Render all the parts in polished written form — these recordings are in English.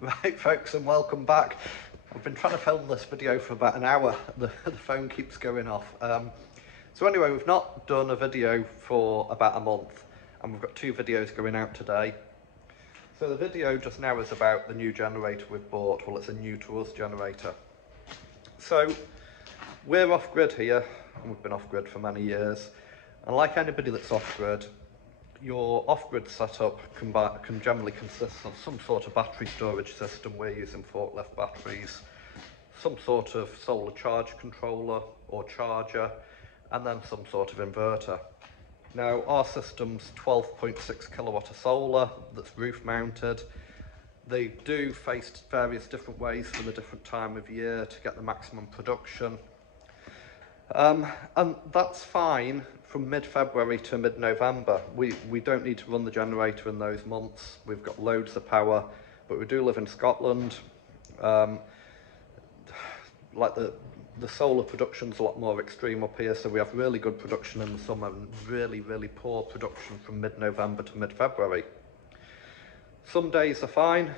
Right folks, and welcome back. I've been trying to film this video for about an hour. The phone keeps going off. So anyway, we've not done a video for about a month, and we've got two videos going out today. So the video just now is about the new generator we've bought. Well, it's a new to us generator. So we're off grid here, and we've been off grid for many years. And like anybody that's off grid, your off-grid setup can generally consist of some sort of battery storage system. We're using forklift batteries, some sort of solar charge controller or charger, and then some sort of inverter. Now our system's 12.6 kilowatt of solar that's roof mounted. They do face various different ways for the different time of year to get the maximum production. And that's fine from mid-February to mid-November. We don't need to run the generator in those months. We've got loads of power, but we do live in Scotland. Like the solar production's a lot more extreme up here, so we have really good production in the summer and really, really poor production from mid-November to mid-February. Some days are fine,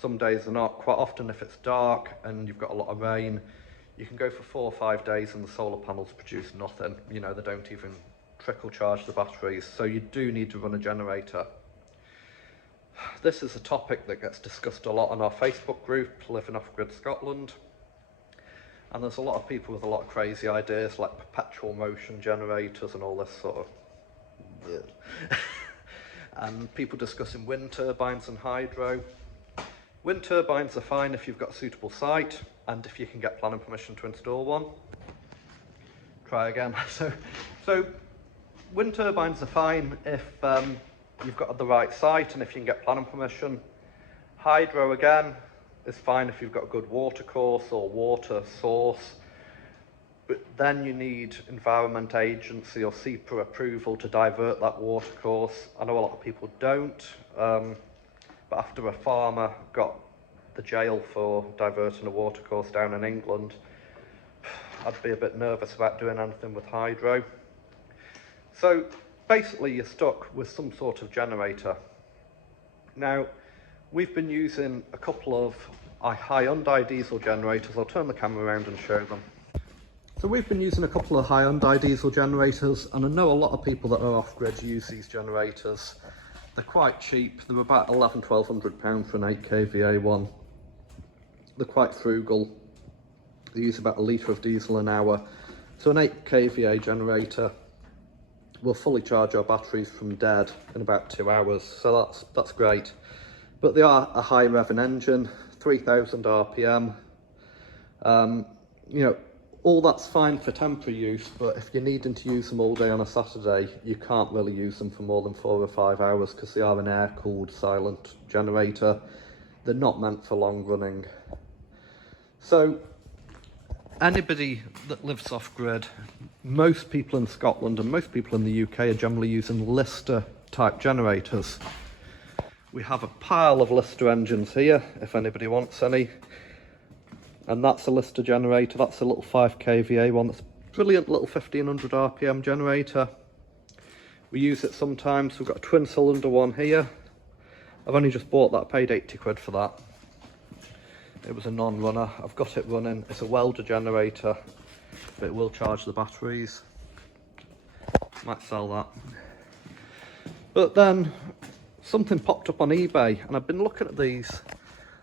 some days are not. Quite often if it's dark and you've got a lot of rain, you can go for 4 or 5 days and the solar panels produce nothing. You know, they don't even trickle charge the batteries, so you do need to run a generator. This is a topic that gets discussed a lot on our Facebook group, Living Off Grid Scotland. And there's a lot of people with a lot of crazy ideas like perpetual motion generators and all this sort of and people discussing wind turbines and hydro. Wind turbines are fine if you've got a suitable site and if you can get planning permission to install one. Try again. So wind turbines are fine if you've got the right site and if you can get planning permission. Hydro again is fine if you've got a good water course or water source, but then you need Environment Agency or SEPA approval to divert that water course. I know a lot of people don't, but after a farmer got the jail for diverting a water course down in England, I'd be a bit nervous about doing anything with hydro. So basically you're stuck with some sort of generator. Now, we've been using a couple of Hyundai diesel generators. I'll turn the camera around and show them. So we've been using a couple of Hyundai diesel generators, and I know a lot of people that are off-grid use these generators. They're quite cheap. They're about £1,100 for an 8 kVA one. They're quite frugal. They use about a litre of diesel an hour. So an 8 kVA generator will fully charge our batteries from dead in about 2 hours. So that's great. But they are a high revving engine, 3000 RPM. You know, all that's fine for temporary use, but if you're needing to use them all day on a Saturday, you can't really use them for more than 4 or 5 hours because they are an air-cooled silent generator. They're not meant for long running. So anybody that lives off grid, most people in Scotland and most people in the UK are generally using Lister type generators. We have a pile of Lister engines here, if anybody wants any. And that's a Lister generator, that's a little 5 kVA one, that's a brilliant little 1500 RPM generator. We use it sometimes. We've got a twin cylinder one here. I've only just bought that, paid 80 quid for that. It was a non-runner, I've got it running. It's a welder generator, but it will charge the batteries. Might sell that. But then something popped up on eBay, and I've been looking at these.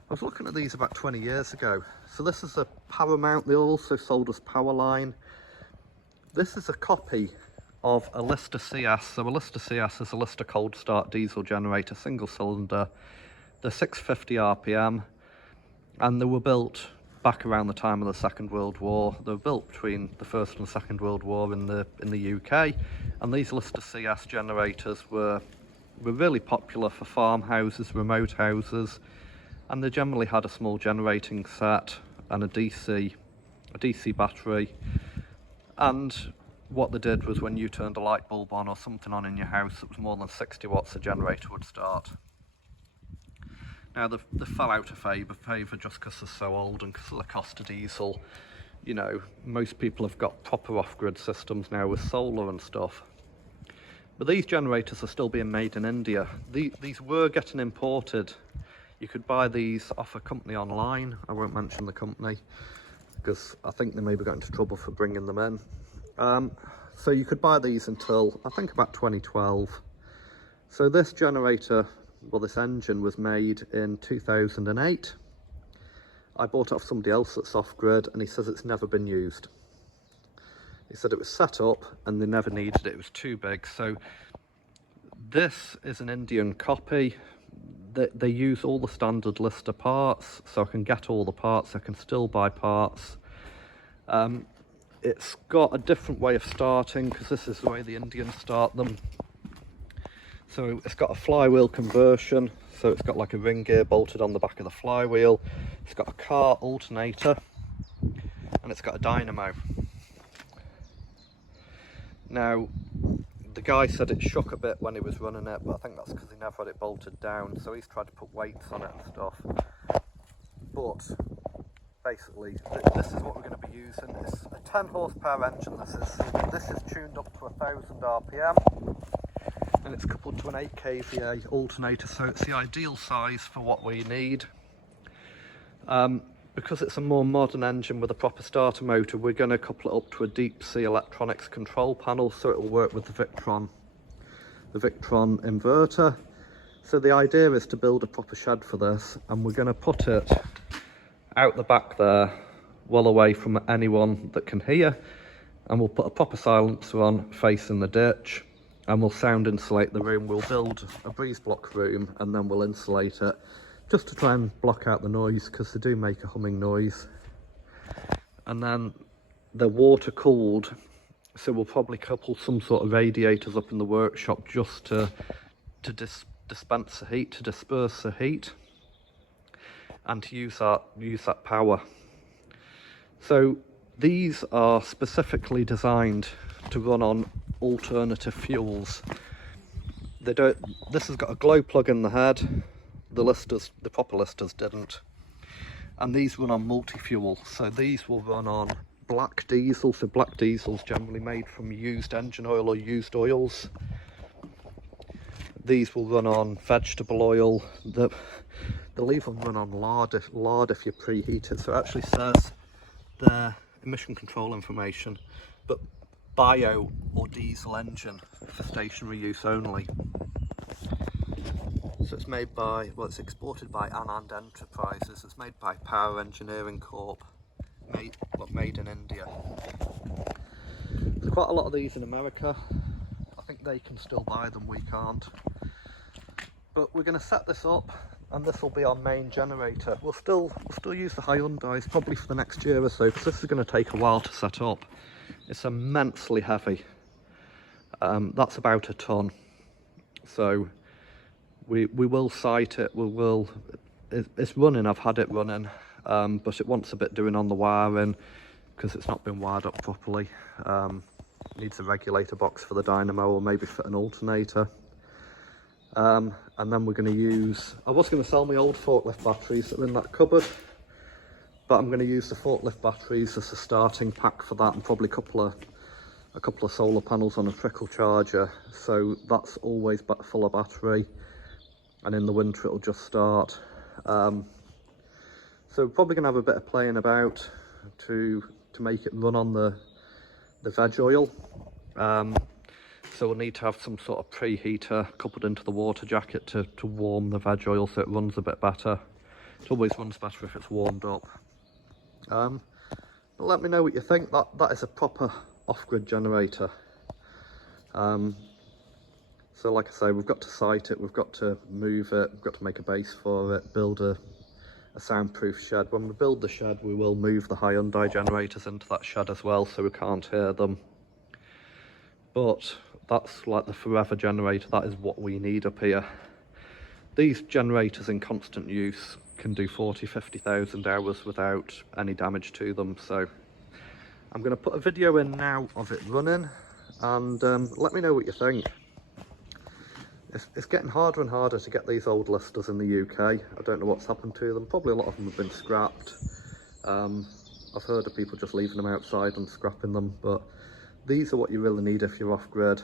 I was looking at these about 20 years ago. So this is a Paramount. They also sold us Powerline. This is a copy of a Lister CS. So a Lister CS is a Lister cold start diesel generator, single cylinder. They're 650 RPM, and they were built back around the time of the Second World War. They were built between the First and Second World War in the UK, and these Lister CS generators were really popular for farmhouses, remote houses, and they generally had a small generating set and a DC battery. And what they did was when you turned a light bulb on or something on in your house that was more than 60 watts, the generator would start. Now they fell out of favour just because they're so old and because of the cost of diesel. You know, most people have got proper off-grid systems now with solar and stuff. But these generators are still being made in India. These were getting imported You could buy these off a company online. I won't mention the company because I think they maybe got into trouble for bringing them in. So you could buy these until I think about 2012. So this generator, well, this engine was made in 2008. I bought it off somebody else that's off grid, and he says it's never been used. He said it was set up and they never needed it, it was too big. So this is an Indian copy. They use all the standard Lister parts, so I can get all the parts, I can still buy parts. It's got a different way of starting because this is the way the Indians start them. So it's got a flywheel conversion, so it's got like a ring gear bolted on the back of the flywheel. It's got a car alternator and it's got a dynamo. Now, the guy said it shook a bit when he was running it, but I think that's because he never had it bolted down, so he's tried to put weights on it and stuff. But basically, this is what we're going to be using. It's a 10 horsepower engine. This is tuned up to 1000 RPM, and it's coupled to an 8 kVA alternator, so it's the ideal size for what we need. Because it's a more modern engine with a proper starter motor, we're going to couple it up to a deep sea electronics control panel, so it will work with the Victron inverter. So the idea is to build a proper shed for this, and we're going to put it out the back there, well away from anyone that can hear, and we'll put a proper silencer on facing the ditch, and we'll sound insulate the room. We'll build a breeze block room and then we'll insulate it, just to try and block out the noise, because they do make a humming noise. And then they're water cooled, so we'll probably couple some sort of radiators up in the workshop just to dispense the heat, to disperse the heat, and to use that power. So these are specifically designed to run on alternative fuels. This has got a glow plug in the head. The proper Listers didn't, and these run on multi-fuel, so these will run on black diesel. So black diesel's generally made from used engine oil or used oils. These will run on vegetable oil. They'll even run on lard if you preheat it. So it actually says their emission control information, but bio or diesel engine for stationary use only. So it's made by, well, it's exported by Anand Enterprises. It's made by Power Engineering Corp, made in India. There's quite a lot of these in America. I think they can still buy them, we can't. But we're going to set this up, and this will be our main generator. We'll still use the Hyundais probably for the next year or so, because this is going to take a while to set up. It's immensely heavy. That's about a ton. So we will site it. It's running. I've had it running, but it wants a bit doing on the wiring because it's not been wired up properly. Needs a regulator box for the dynamo, or maybe fit an alternator. And then we're going to use, I was going to sell my old forklift batteries that are in that cupboard, but I'm going to use the forklift batteries as a starting pack for that, and probably a couple of solar panels on a trickle charger, so that's always full of battery, and in the winter it'll just start. So we're probably going to have a bit of playing about to make it run on the veg oil. So we'll need to have some sort of preheater coupled into the water jacket to warm the veg oil so it runs a bit better. It always runs better if it's warmed up. But let me know what you think. That is a proper off-grid generator. So like I say, we've got to site it, we've got to move it, we've got to make a base for it, build a soundproof shed. When we build the shed, we will move the Hyundai generators into that shed as well, so we can't hear them. But that's like the forever generator. That is what we need up here. These generators in constant use can do 40-50,000 hours without any damage to them. So I'm going to put a video in now of it running, and let me know what you think. It's getting harder and harder to get these old Listers in the UK. I don't know what's happened to them. Probably a lot of them have been scrapped. I've heard of people just leaving them outside and scrapping them, but these are what you really need if you're off-grid.